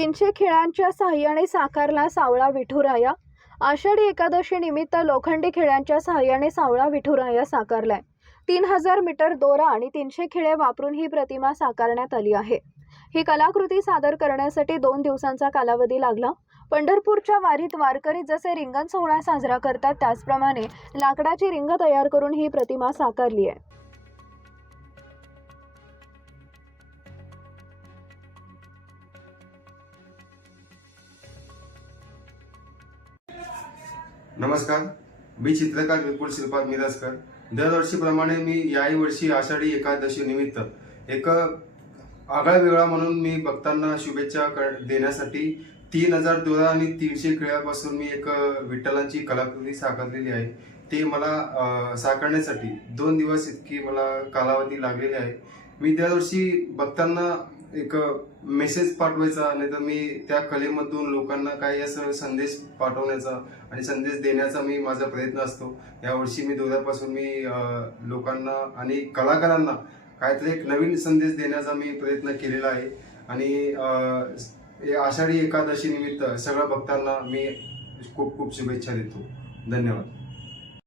तीनशे खेळांच्या साह्याने साकारला सावळा विठुराया. आषाढी एकादशी निमित्त लोखंडी खेळांच्या साह्याने सावळा विठुराया साकारलाय. तीन हजार मीटर दोरा आणि तीनशे खिळे वापरून ही प्रतिमा साकारण्यात आली आहे. ही कलाकृती सादर करण्यासाठी दोन दिवसांचा कालावधी लागला. पंढरपूरच्या वारीत वारकरी जसे रिंगण सोहळा साजरा करतात त्याचप्रमाणे लाकडाची रिंग तयार करून ही प्रतिमा साकारली आहे. नमस्कार. मी चित्रकार विपुल श्रीपाद मिरजकर. दरवर्षीप्रमाणे मी याही वर्षी आषाढी एकादशी निमित्त एक आगळा वेगळा म्हणून मी भक्तांना शुभेच्छा कर- देण्यासाठी तीन हजार दोरा आणि तीनशे खेळापासून मी एक विठ्ठलांची कलाकृती साकारलेली आहे. ते मला साकारण्यासाठी दोन दिवस इतकी मला कालावधी लागलेली आहे. मी दरवर्षी भक्तांना एक मेसेज पाठवायचा नाही तर मी त्या कलेमधून लोकांना काही असं संदेश पाठवण्याचा आणि संदेश देण्याचा मी माझा प्रयत्न असतो. यावर्षी मी दोऱ्यापासून मी लोकांना आणि कलाकारांना काहीतरी एक नवीन संदेश देण्याचा मी प्रयत्न केलेला आहे. आणि हे आषाढी एकादशी निमित्त सगळ्या भक्तांना मी खूप खूप शुभेच्छा देतो. धन्यवाद.